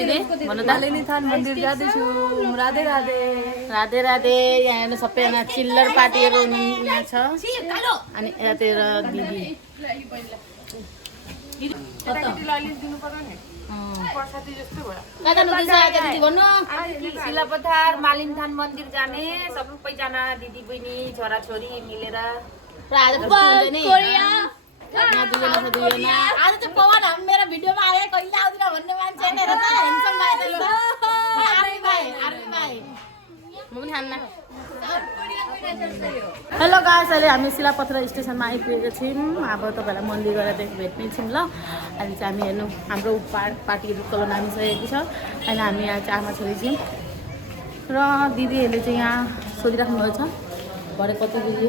दिदी भन्नु त मालिनी थान मन्दिर जाँदैछु राधे राधे राधे राधे यहाँ हेर्नु सबैजना चिल्लर पार्टीहरू यहाँ छ अनि यतातिर दिदी कहाँ जानुहुँदैछ आज दिदी भन्नु सिलापथार मालिमथान मन्दिर जाने सबैजना दिदी बहिनी छोराछोरी मिलेर र आज दुईजना आज चाहिँ पवन मेरो भिडियोमा आयो कहिले आउँदैन भन्ने मान्छे हेरेर त हेन्सम आर्मी भाइ म पनि खान्न हेलो गाइस अहिले हामी सिलापथर स्टेसनमा आइपुगेका छौँ अब तपाईँलाई मन्दिर गएर भेट्ने छौँ ल अहिले चाहिँ हामी हेर्नु हाम्रो पार्टीहरू तल नामिसकेको छ अहिले हामी यहाँ चाहिँ आमा छोरी छौँ र दिदीहरूले चाहिँ यहाँ सोधिराख्नु भएको छ भरे कति बजी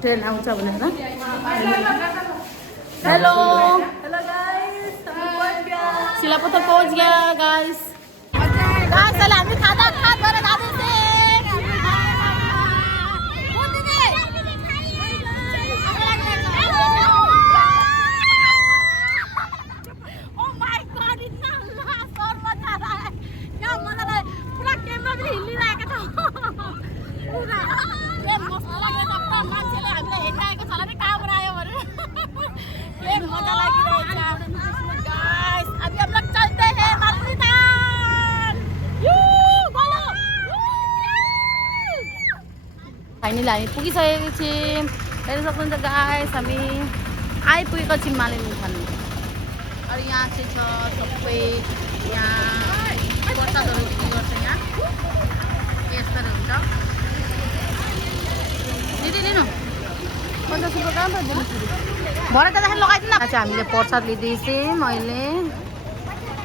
ट्रेन आउँछ भनेर हेलो गाइस सिलापथर पहुँच गया गाइस अहिले हामी खाना गरेर जाँदैछौँ फाइनली हामी पुगिसकेको छौँ हेर्न सक्नुहुन्छ गाइस हामी आइपुगेको छौँ मालिनी थान अनि यहाँ चाहिँ छ सबै यहाँ प्रसादहरू बिक्री गर्छ यहाँ यस्तोहरू हुन्छ दिदी लिनु 50 रुपियाँ कहाँ त भरे जाँदाखेरि लगाइदिनु न चाहिँ हामीले प्रसाद लिँदैछौँ अहिले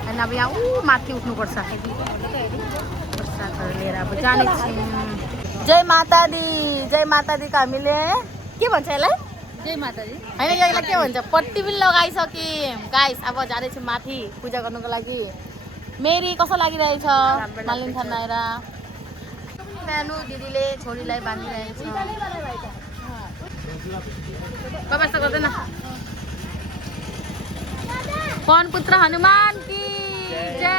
अनि अब यहाँ माथि उठ्नुपर्छ प्रसादहरू लिएर अब जानेछौँ जय माता दीको हामीले के भन्छ यसलाई जय माता दी होइन यसलाई के भन्छ पट्टी पनि लगाइसक्यौँ गाइस अब जाँदैछु माथि पूजा गर्नुको लागि मेरी कस्तो लागिरहेछ मालिनी थान आएर सानो दिदीले छोरीलाई बाँधिरहेको छ व्यवस्था गर्दैन पवन पुत्र हनुमान की जय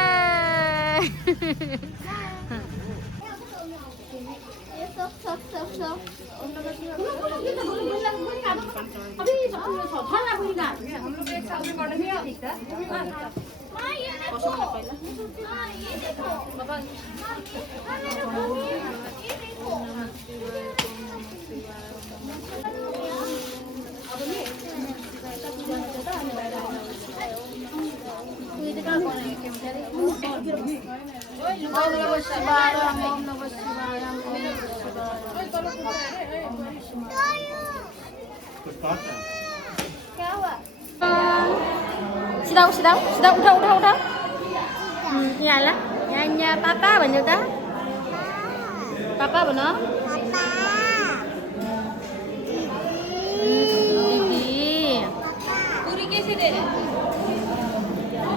Sit down, उठा यहाँ ला यहाँ पापा भन्नु त पापा भन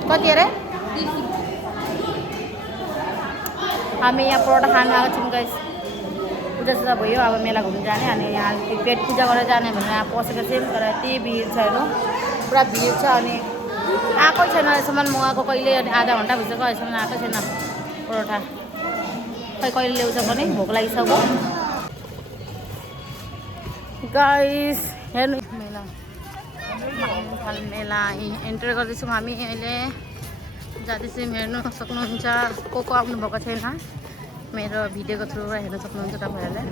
कति अरे हामी यहाँ परोठा खानु आएको छौँ गाइस पूजा भयो अब मेला घुम्नु जाने अनि यहाँ पेट पूजा गरेर जाने भनेर यहाँ पसेको छौँ तर यति भिड छ हेर्नु पुरा भिड छ अनि आएकै छैन अहिलेसम्म म आएको कहिले अनि आधा घन्टा भइसक्यो अहिलेसम्म आएकै छैन परोठा खै कहिले ल्याउँछ पनि भोक लागिसक्यो गाइस हेर्नु मेला मेला एन्टर गर्दैछौँ हामी अहिले जाँदैछौँ हेर्नु सक्नुहुन्छ को आउनु भएको छैन मेरो भिडियोको थ्रुबाट हेर्न सक्नुहुन्छ तपाईँहरूले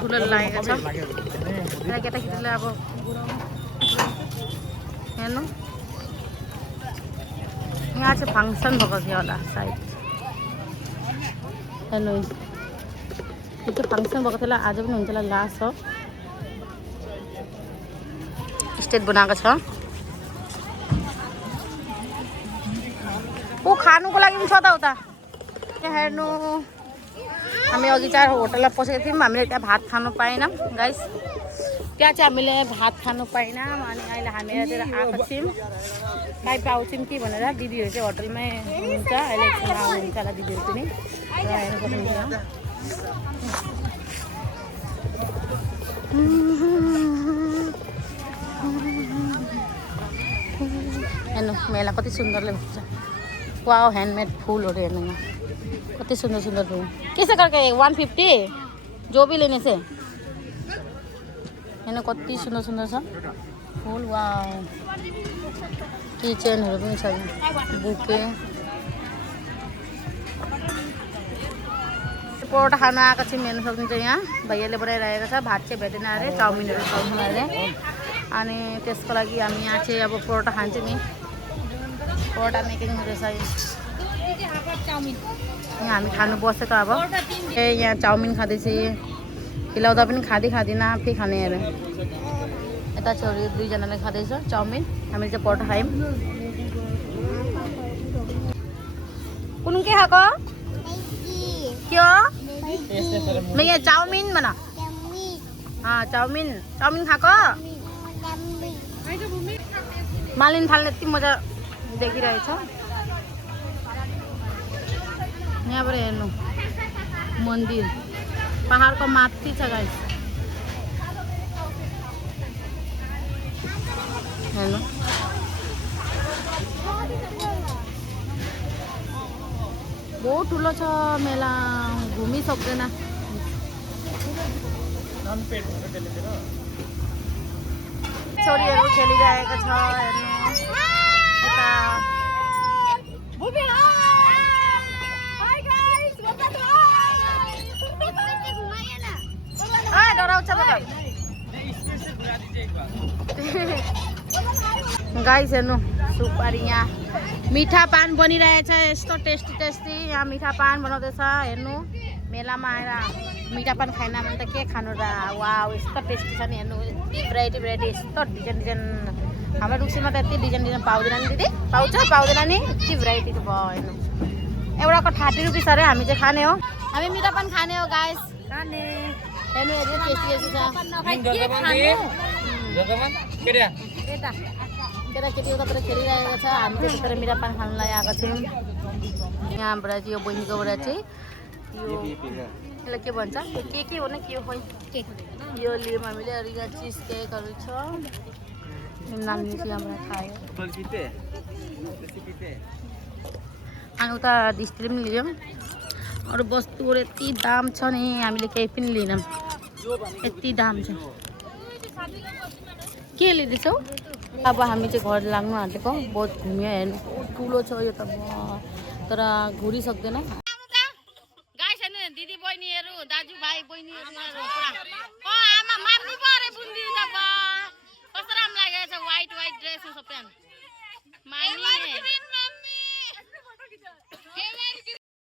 ठुलो लागेको छ केटाकेटीलाई अब हेर्नु यहाँ चाहिँ फङ्सन भएको थियो होला सायद हेर्नु यो चाहिँ फङ्सन भएको थियो आज पनि हुन्छ होला लास्ट हो स्टेज बनाएको छ ऊ खानुको लागि पनि छ त उता त्यहाँ हेर्नु हामी अघि चाहिँ होटलमा पसेको थियौँ हामीले त्यहाँ भात खानु पाएनौँ गाइस त्यहाँ चाहिँ हामीले भात खानु पाएनौँ अनि अहिले हामी यतातिर आएको छौँ काहीँ पाउँछौँ कि भनेर दिदीहरू चाहिँ होटलमै हुनुहुन्छ अहिले एकछिन आउनुहुन्छ होला दिदीहरू पनि र हेर्नु सक्नुहुन्छ हेर्नु मेला कति सुन्दरले हुन्छ वाओ हैंडमेड फूलहरू हेर्नु यहाँ कति सुन्दर सुन्दर फूल कैसे करके 150 जो भी लेने से हेर्नु कति सुन्दर सुन्दर छ फुल वाओ किचनहरू पनि छ बुके परोठा खान आएको छौँ हेर्नु सक्नुहुन्छ यहाँ भैयाले बनाइरहेको छ भात चाहिँ भेटेन अरे चाउमिनहरू खाउँछ अरे अनि त्यसको लागि हामी यहाँ चाहिँ अब परोठा खान्छौँ नि परोठा मेकिङ हुँदैछ यहाँ हामी खानु बसेको अब ए यहाँ चाउमिन खाँदैछ खिलाउँदा पनि खाँदिनँ फेरि खाने अरे यता छोरी दुईजनाले खाँदैछ चाउमिन हामीले चाहिँ परोठा खायौँ कुन के खाएको क्यों मैं ये चाउमिन बना हाँ चाउमिन खाको मालिन थाल्ने यति मजा देखिरहेछ यहाँबाट हेर्नु मन्दिर पहाडको माथि छ गाइस हेर्नु बहुत ठुलो छ मेला घुमिसक्दैन छोरीहरू खेलिरहेको छ हेर्नु यता डराउँछ गाइस हेर्नु सुपारी यहाँ मिठा पान बनिरहेछ यस्तो टेस्टी टेस्टी यहाँ मिठा पान बनाउँदैछ हेर्नु मेलामा आएर मिठा पान खाएन भने त के खानु र वाउ यस्तो टेस्टी छ नि हेर्नु यति भेराइटी यस्तो डिजाइन हाम्रो रुक्सीमा त यति डिजाइन पाउँदैन नि दिदी पाउँदैन नि यति भेराइटी भयो हेर्नु एउटाको 30 रुपिस अरे हामी चाहिँ खाने हो हामी मिठा पान खाने हो गाइस खाने हेर्नु हेर्नु टेस्टी टेस्टी छ केटाकेटी कता खेलिरहेको छ हामी चाहिँ त्यता मिठा पान खानलाई आएको छौँ यहाँबाट चाहिँ यो बहिनीकोबाट चाहिँ यो यसलाई के भन्छ के हो न के हो केक यो लियौँ हामीले अरू यहाँ चिज केकहरू छ नानी चाहिँ यहाँबाट खायो अनि उता दिदीले पनि लियौँ अरू वस्तुहरू यति दाम छ नि हामीले केही पनि लिनौँ यति दाम छ के लिँदैछौ अब हामी चाहिँ घर लाग्नु आँटेको बहुत घुम्यो हेर्नु ठुलो छ यो त तर घुरिसक्दैन